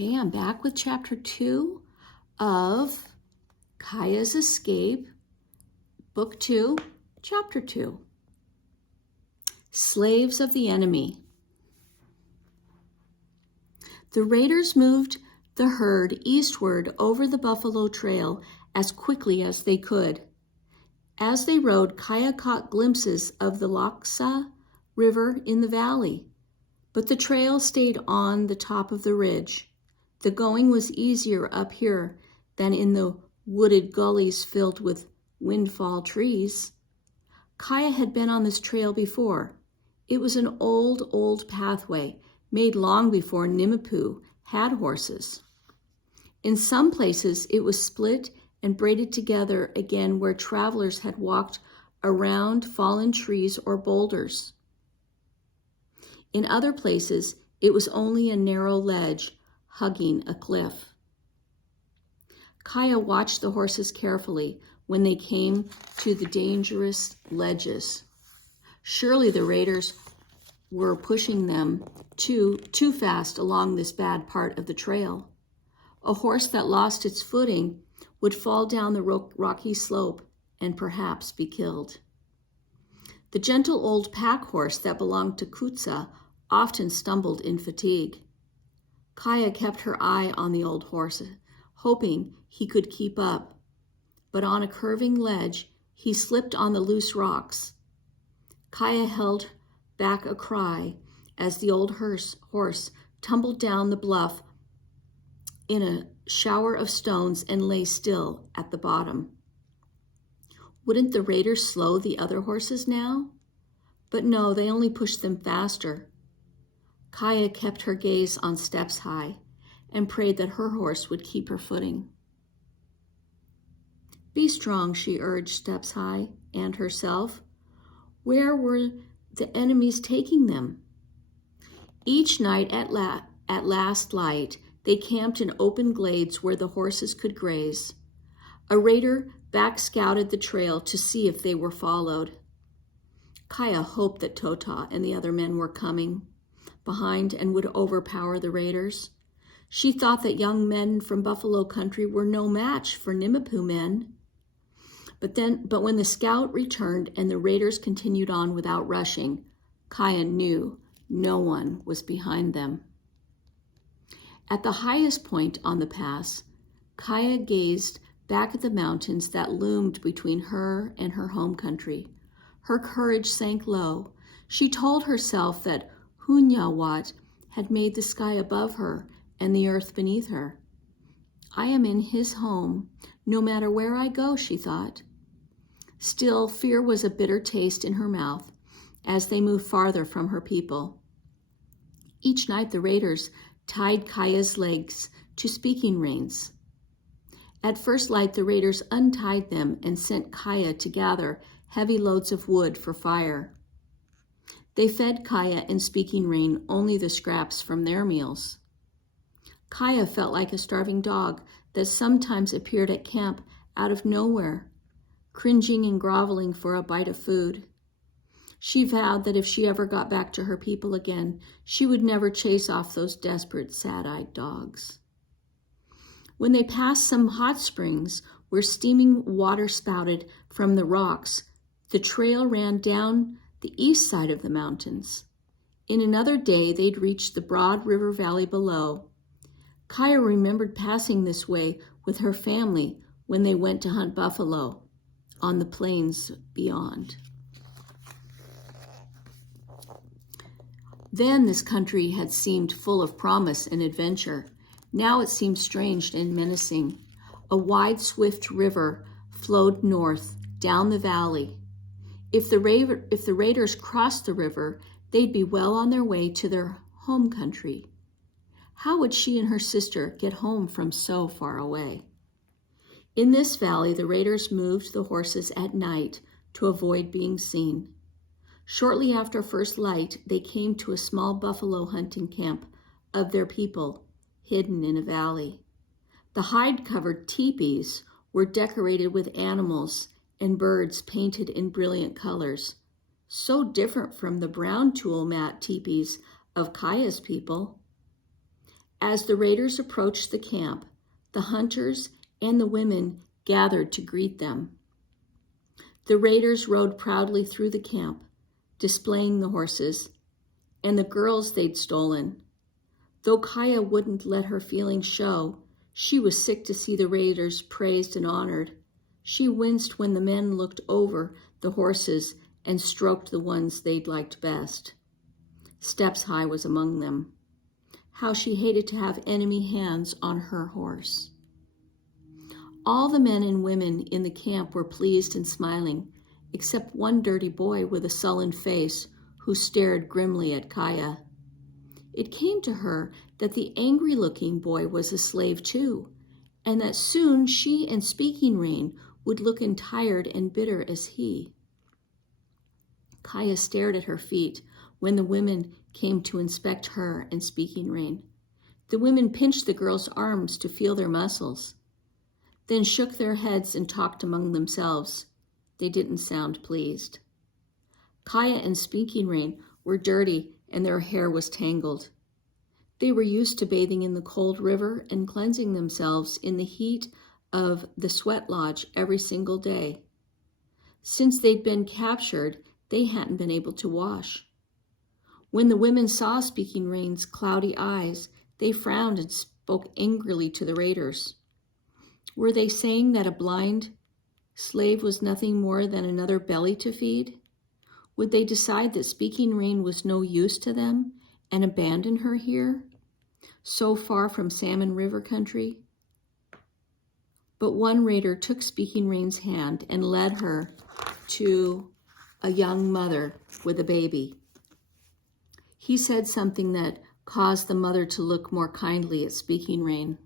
Okay, I'm back with chapter 2 of Kaya's Escape, book 2, chapter 2. Slaves of the Enemy. The raiders moved the herd eastward over the Buffalo Trail as quickly as they could. As they rode, Kaya caught glimpses of the Laksa River in the valley, but the trail stayed on the top of the ridge. The going was easier up here than in the wooded gullies filled with windfall trees. Kaya had been on this trail before. It was an old pathway made long before Nimipu had horses. In some places, it was split and braided together again where travelers had walked around fallen trees or boulders. In other places, it was only a narrow ledge hugging a cliff. Kaya watched the horses carefully when they came to the dangerous ledges. Surely the raiders were pushing them too fast along this bad part of the trail. A horse that lost its footing would fall down the rocky slope and perhaps be killed. The gentle old pack horse that belonged to Kutsa often stumbled in fatigue. Kaya kept her eye on the old horse, hoping he could keep up, but on a curving ledge, he slipped on the loose rocks. Kaya held back a cry as the old horse tumbled down the bluff in a shower of stones and lay still at the bottom. Wouldn't the raiders slow the other horses now? But no, they only pushed them faster. Kaya kept her gaze on Steps High and prayed that her horse would keep her footing. Be strong, she urged Steps High and herself. Where were the enemies taking them? Each night at last light, they camped in open glades where the horses could graze. A raider back-scouted the trail to see if they were followed. Kaya hoped that Tota and the other men were coming behind and would overpower the raiders. She thought that young men from Buffalo Country were no match for Nimipu men. But when the scout returned and the raiders continued on without rushing, Kaya knew no one was behind them. At the highest point on the pass, Kaya gazed back at the mountains that loomed between her and her home country. Her courage sank low. She told herself that Hunyawat had made the sky above her and the earth beneath her. I am in his home, no matter where I go, she thought. Still, fear was a bitter taste in her mouth as they moved farther from her people. Each night the raiders tied Kaya's legs to speaking reins. At first light, the raiders untied them and sent Kaya to gather heavy loads of wood for fire. They fed Kaya and Speaking Rein only the scraps from their meals. Kaya felt like a starving dog that sometimes appeared at camp out of nowhere, cringing and groveling for a bite of food. She vowed that if she ever got back to her people again, she would never chase off those desperate, sad-eyed dogs. When they passed some hot springs where steaming water spouted from the rocks, the trail ran down the east side of the mountains. In another day, they'd reach the broad river valley below. Kaya remembered passing this way with her family when they went to hunt buffalo on the plains beyond. Then this country had seemed full of promise and adventure. Now it seemed strange and menacing. A wide, swift river flowed north down the valley. If the raiders crossed the river, they'd be well on their way to their home country. How would she and her sister get home from so far away? In this valley, the raiders moved the horses at night to avoid being seen. Shortly after first light, they came to a small buffalo hunting camp of their people, hidden in a valley. The hide-covered teepees were decorated with animals and birds painted in brilliant colors, so different from the brown tool mat teepees of Kaya's people. As the raiders approached the camp, the hunters and the women gathered to greet them. The raiders rode proudly through the camp, displaying the horses and the girls they'd stolen. Though Kaya wouldn't let her feelings show, she was sick to see the raiders praised and honored. She winced when the men looked over the horses and stroked the ones they'd liked best. Steps High was among them. How she hated to have enemy hands on her horse. All the men and women in the camp were pleased and smiling, except one dirty boy with a sullen face who stared grimly at Kaya. It came to her that the angry-looking boy was a slave too, and that soon she and Speaking Rain would look as tired and bitter as he. Kaya stared at her feet when the women came to inspect her and Speaking Rain. The women pinched the girls' arms to feel their muscles, then shook their heads and talked among themselves. They didn't sound pleased. Kaya and Speaking Rain were dirty and their hair was tangled. They were used to bathing in the cold river and cleansing themselves in the heat of the sweat lodge every single day. Since they'd been captured, they hadn't been able to wash. When the women saw Speaking Rain's cloudy eyes, they frowned and spoke angrily to the raiders. Were they saying that a blind slave was nothing more than another belly to feed? Would they decide that Speaking Rain was no use to them and abandon her here, so far from Salmon River country? But one raider took Speaking Rain's hand and led her to a young mother with a baby. He said something that caused the mother to look more kindly at Speaking Rain.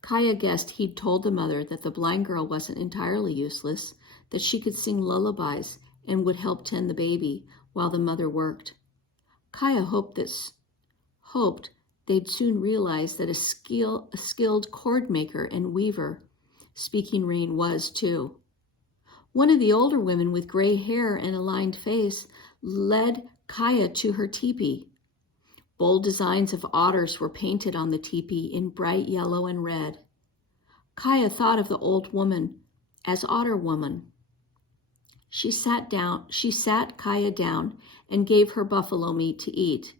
Kaya guessed he'd told the mother that the blind girl wasn't entirely useless, that she could sing lullabies and would help tend the baby while the mother worked. Kaya hoped they'd soon realize that a skilled cord maker and weaver Speaking Rain was too. One of the older women with gray hair and a lined face led Kaya to her teepee. Bold designs of otters were painted on the teepee in bright yellow and red. Kaya thought of the old woman as Otter Woman. She sat Kaya down and gave her buffalo meat to eat.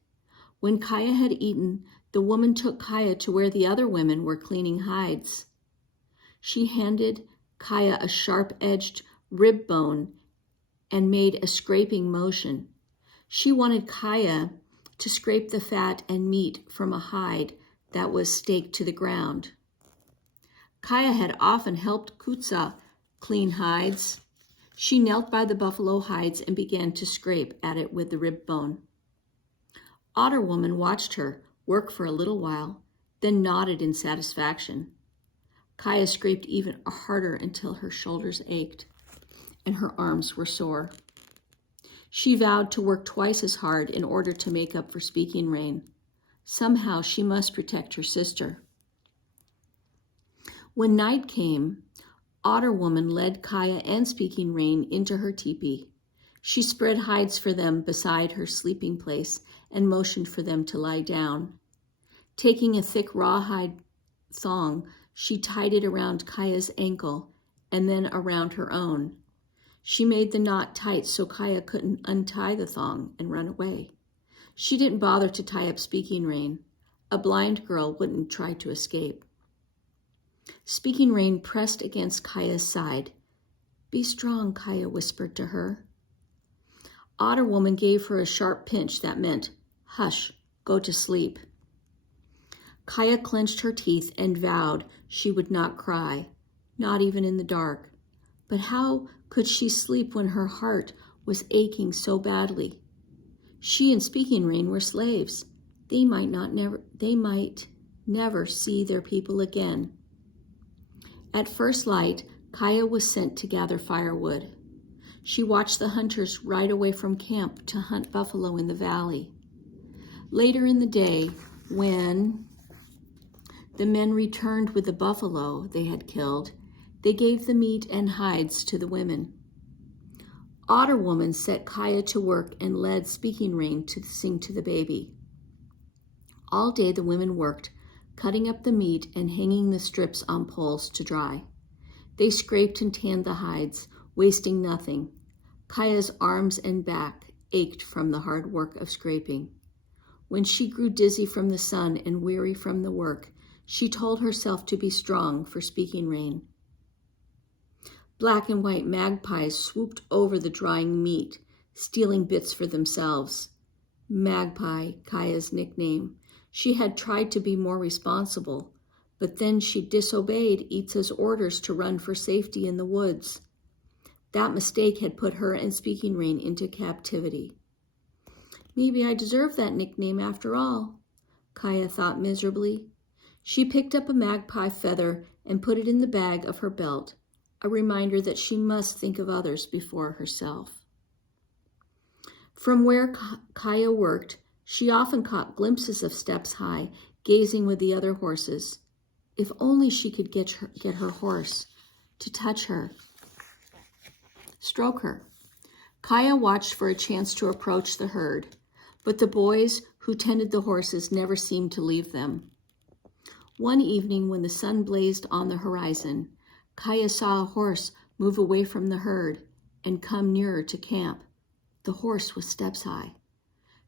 When Kaya had eaten, the woman took Kaya to where the other women were cleaning hides. She handed Kaya a sharp-edged rib bone and made a scraping motion. She wanted Kaya to scrape the fat and meat from a hide that was staked to the ground. Kaya had often helped Kutsa clean hides. She knelt by the buffalo hides and began to scrape at it with the rib bone. Otter Woman watched her work for a little while, then nodded in satisfaction. Kaya scraped even harder until her shoulders ached and her arms were sore. She vowed to work twice as hard in order to make up for Speaking Rain. Somehow she must protect her sister. When night came, Otter Woman led Kaya and Speaking Rain into her teepee. She spread hides for them beside her sleeping place and motioned for them to lie down. Taking a thick rawhide thong, she tied it around Kaya's ankle and then around her own. She made the knot tight so Kaya couldn't untie the thong and run away. She didn't bother to tie up Speaking Rain. A blind girl wouldn't try to escape. Speaking Rain pressed against Kaya's side. "Be strong," Kaya whispered to her. Otter Woman gave her a sharp pinch that meant, "Hush, go to sleep." Kaya clenched her teeth and vowed she would not cry, not even in the dark. But how could she sleep when her heart was aching so badly? She and Speaking Rain were slaves. They might never see their people again. At first light, Kaya was sent to gather firewood. She watched the hunters ride away from camp to hunt buffalo in the valley. Later in the day, when the men returned with the buffalo they had killed, they gave the meat and hides to the women. Otter Woman set Kaya to work and led Speaking Rain to sing to the baby. All day the women worked, cutting up the meat and hanging the strips on poles to dry. They scraped and tanned the hides, wasting nothing. Kaya's arms and back ached from the hard work of scraping. When she grew dizzy from the sun and weary from the work, she told herself to be strong for Speaking Rain. Black and white magpies swooped over the drying meat, stealing bits for themselves. Magpie, Kaya's nickname. She had tried to be more responsible, but then she disobeyed Itza's orders to run for safety in the woods. That mistake had put her and Speaking Rain into captivity. Maybe I deserve that nickname after all, Kaya thought miserably. She picked up a magpie feather and put it in the bag of her belt, a reminder that she must think of others before herself. From where Kaya worked, she often caught glimpses of Steps High, gazing with the other horses. If only she could get her horse to touch her, stroke her. Kaya watched for a chance to approach the herd, but the boys who tended the horses never seemed to leave them. One evening when the sun blazed on the horizon, Kaya saw a horse move away from the herd and come nearer to camp. The horse was Steps High.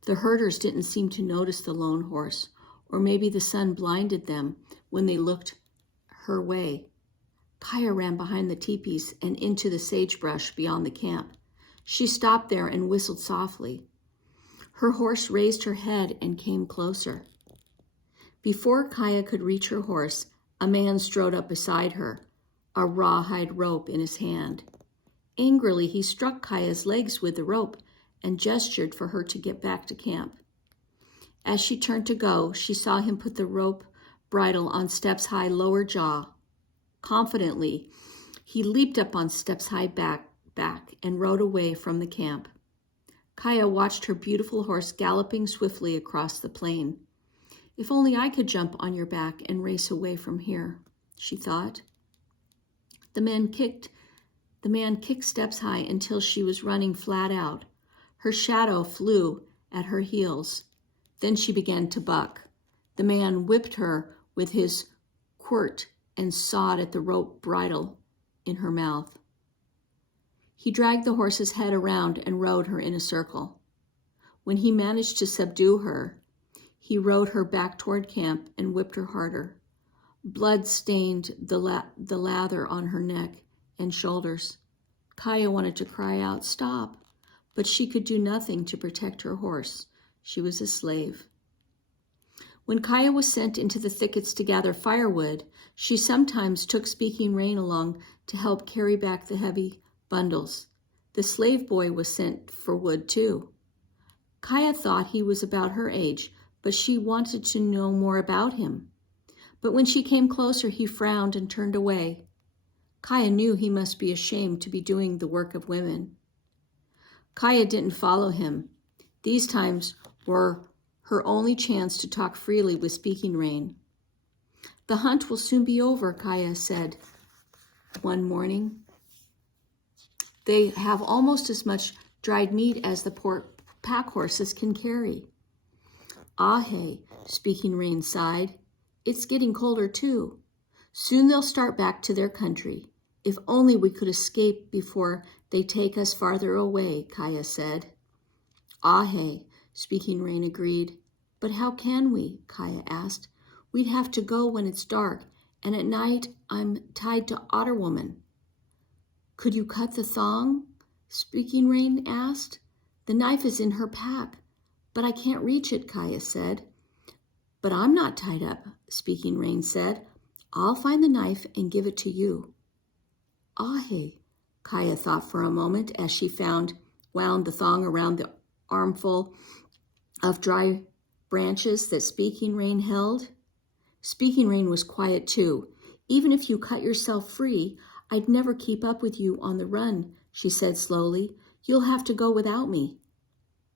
The herders didn't seem to notice the lone horse, or maybe the sun blinded them when they looked her way. Kaya ran behind the teepees and into the sagebrush beyond the camp. She stopped there and whistled softly. Her horse raised her head and came closer. Before Kaya could reach her horse, a man strode up beside her, a rawhide rope in his hand. Angrily, he struck Kaya's legs with the rope and gestured for her to get back to camp. As she turned to go, she saw him put the rope bridle on Steps High lower jaw. Confidently, he leaped up on Steps High back and rode away from the camp. Kaya watched her beautiful horse galloping swiftly across the plain. If only I could jump on your back and race away from here, she thought. The man kicked Steps High until she was running flat out. Her shadow flew at her heels. Then she began to buck. The man whipped her with his quirt and sawed at the rope bridle in her mouth. He dragged the horse's head around and rode her in a circle. When he managed to subdue her, he rode her back toward camp and whipped her harder. Blood stained the lather on her neck and shoulders. Kaya wanted to cry out, "Stop!" but she could do nothing to protect her horse. She was a slave. When Kaya was sent into the thickets to gather firewood, she sometimes took Speaking Rain along to help carry back the heavy bundles. The slave boy was sent for wood too. Kaya thought he was about her age, but she wanted to know more about him. But when she came closer, he frowned and turned away. Kaya knew he must be ashamed to be doing the work of women. Kaya didn't follow him. These times were her only chance to talk freely with Speaking Rain. "The hunt will soon be over," Kaya said one morning. "They have almost as much dried meat as the pack horses can carry." "Ahe," Speaking Rain sighed. "It's getting colder too. Soon they'll start back to their country. If only we could escape before they take us farther away," Kaya said. "Ahe," Speaking Rain agreed. "But how can we?" Kaya asked. "We'd have to go when it's dark, and at night I'm tied to Otter Woman." "Could you cut the thong?" Speaking Rain asked. "The knife is in her pack, but I can't reach it," Kaya said. "But I'm not tied up," Speaking Rain said. "I'll find the knife and give it to you." "Ahe," Kaya thought for a moment as she wound the thong around the armful of dry branches that Speaking Rain held. Speaking Rain was quiet too. "Even if you cut yourself free, I'd never keep up with you on the run," she said slowly. "You'll have to go without me."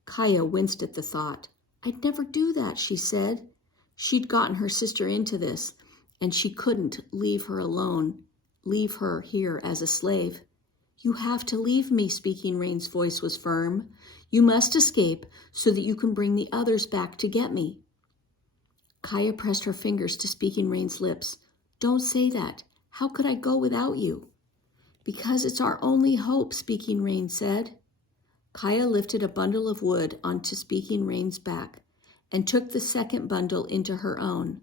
Kaya winced at the thought. "I'd never do that," she said. She'd gotten her sister into this, and she couldn't leave her alone, leave her here as a slave. "You have to leave me," Speaking Rain's voice was firm. "You must escape so that you can bring the others back to get me." Kaya pressed her fingers to Speaking Rain's lips. Don't say that. How could I go without you? Because it's our only hope, Speaking Rain said. Kaya lifted a bundle of wood onto Speaking Rain's back and took the second bundle into her own.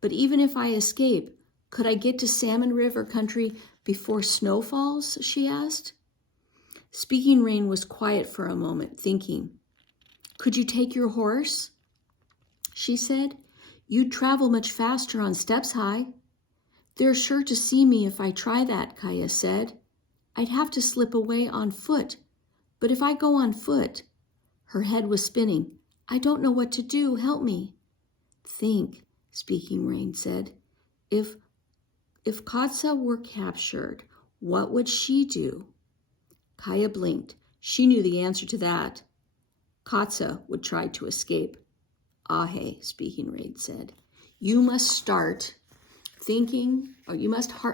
But even if I escape, could I get to Salmon River country before snow falls? She asked. Speaking Rain was quiet for a moment, thinking. Could you take your horse? She said. You'd travel much faster on Steps High. They're sure to see me if I try that, Kaya said. I'd have to slip away on foot. But if I go on foot, her head was spinning. I don't know what to do. Help me. Think, Speaking Rain said. If Katsa were captured, what would she do? Kaya blinked. She knew the answer to that. Katsa would try to escape. Ahe, Speaking Rain said. You must start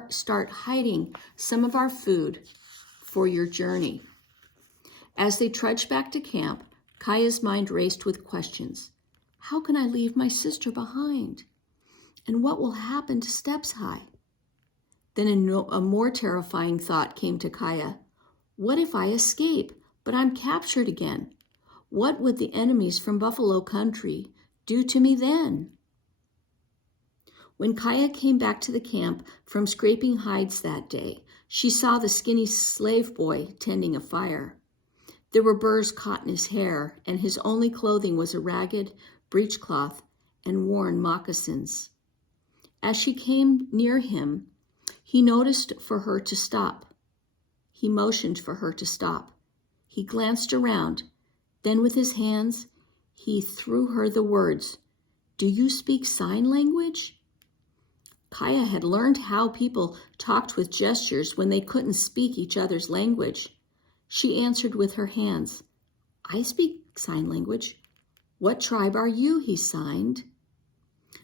start hiding some of our food for your journey. As they trudged back to camp, Kaya's mind raced with questions. How can I leave my sister behind? And what will happen to Steps High? Then a more terrifying thought came to Kaya. What if I escape, but I'm captured again? What would the enemies from Buffalo Country do to me then? When Kaya came back to the camp from scraping hides that day, she saw the skinny slave boy tending a fire. There were burrs caught in his hair, and his only clothing was a ragged breechcloth and worn moccasins. As she came near him, he motioned for her to stop. He glanced around. Then with his hands, he threw her the words, Do you speak sign language? Kaya had learned how people talked with gestures when they couldn't speak each other's language. She answered with her hands. I speak sign language. What tribe are you? He signed.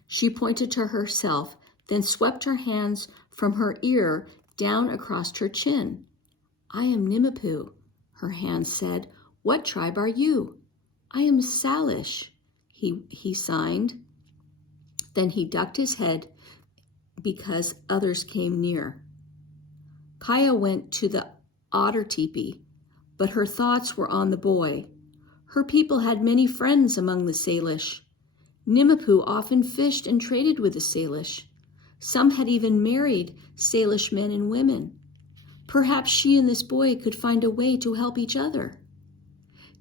She pointed to herself, then swept her hands from her ear down across her chin. I am Nimipu, her hands said. What tribe are you? I am Salish, he signed. Then he ducked his head because others came near. Kaya went to the otter teepee, but her thoughts were on the boy. Her people had many friends among the Salish. Nimipu often fished and traded with the Salish. Some had even married Salish men and women. Perhaps she and this boy could find a way to help each other.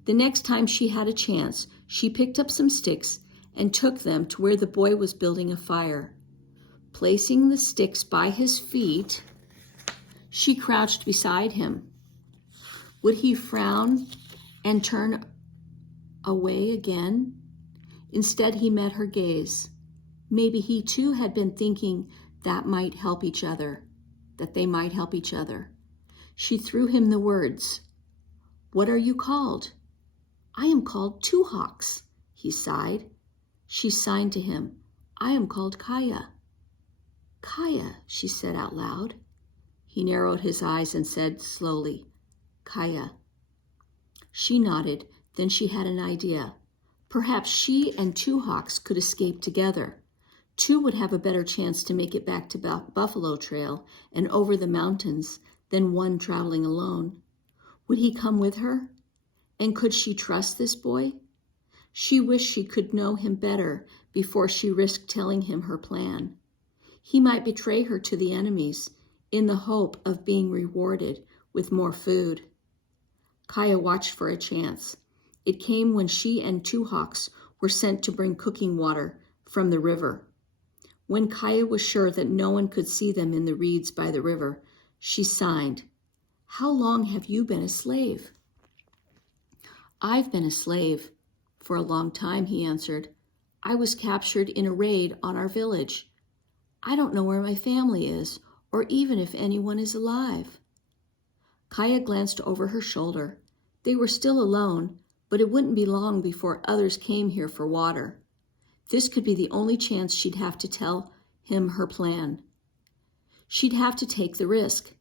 The next time she had a chance, she picked up some sticks and took them to where the boy was building a fire. Placing the sticks by his feet, she crouched beside him. Would he frown and turn away again? Instead, he met her gaze. Maybe he too had been thinking that they might help each other. She threw him the words. What are you called? I am called Two Hawks, he sighed. She signed to him. I am called Kaya. Kaya, she said out loud. He narrowed his eyes and said slowly, Kaya. She nodded. Then she had an idea. Perhaps she and Two Hawks could escape together. Two would have a better chance to make it back to Buffalo Trail and over the mountains than one traveling alone. Would he come with her? And could she trust this boy? She wished she could know him better before she risked telling him her plan. He might betray her to the enemies in the hope of being rewarded with more food. Kaya watched for a chance. It came when she and Two Hawks were sent to bring cooking water from the river. When Kaya was sure that no one could see them in the reeds by the river, she signed, How long have you been a slave? I've been a slave for a long time, he answered. I was captured in a raid on our village. I don't know where my family is, or even if anyone is alive. Kaya glanced over her shoulder. They were still alone, but it wouldn't be long before others came here for water. This could be the only chance she'd have to tell him her plan. She'd have to take the risk.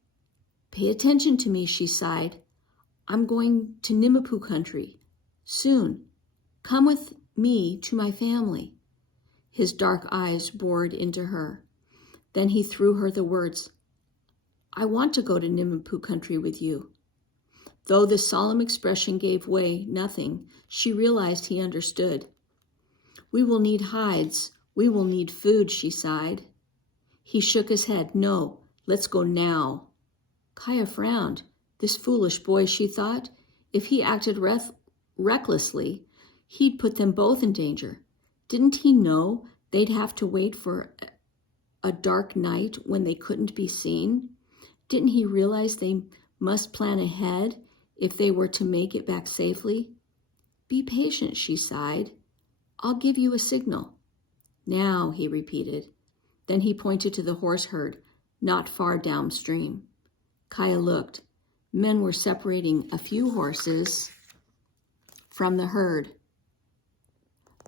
Pay attention to me, she sighed. I'm going to Nimipu country. Soon. Come with me to my family. His dark eyes bored into her. Then he threw her the words, "I want to go to Nimampu country with you." Though the solemn expression gave way nothing, she realized he understood. "We will need hides. We will need food," she sighed. He shook his head. "No, let's go now." Kaya frowned. This foolish boy, she thought. If he acted recklessly, he'd put them both in danger. Didn't he know they'd have to wait for a dark night when they couldn't be seen? Didn't he realize they must plan ahead if they were to make it back safely? "Be patient," she sighed. "I'll give you a signal." "Now," he repeated. Then he pointed to the horse herd, not far downstream. Kaya looked. Men were separating a few horses from the herd.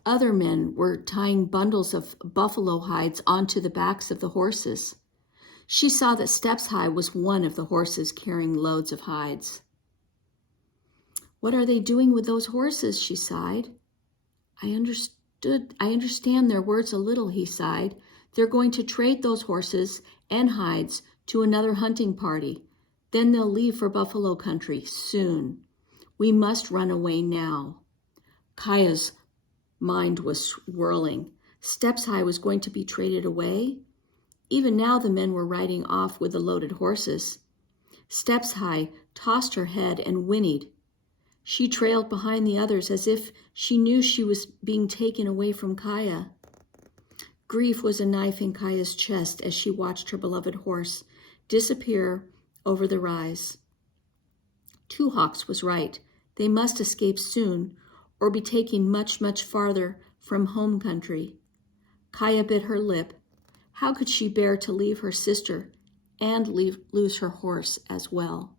Other men were tying bundles of buffalo hides onto the backs of the horses. She saw that Steps High was one of the horses carrying loads of hides. "What are they doing with those horses?" she sighed. I understand their words a little," he sighed. "They're going to trade those horses and hides to another hunting party. Then they'll leave for buffalo country soon. We must run away now." Kaya's mind was swirling. Steps High was going to be traded away? Even now the men were riding off with the loaded horses. Steps High tossed her head and whinnied. She trailed behind the others as if she knew she was being taken away from Kaya. Grief was a knife in Kaya's chest as she watched her beloved horse disappear over the rise. Two Hawks was right. They must escape soon or be taken much, much farther from home country. Kaya bit her lip. How could she bear to leave her sister and lose her horse as well?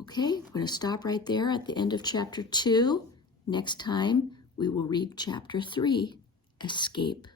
Okay, we're going to stop right there at the end of chapter 2. Next time, we will read chapter 3, Escape.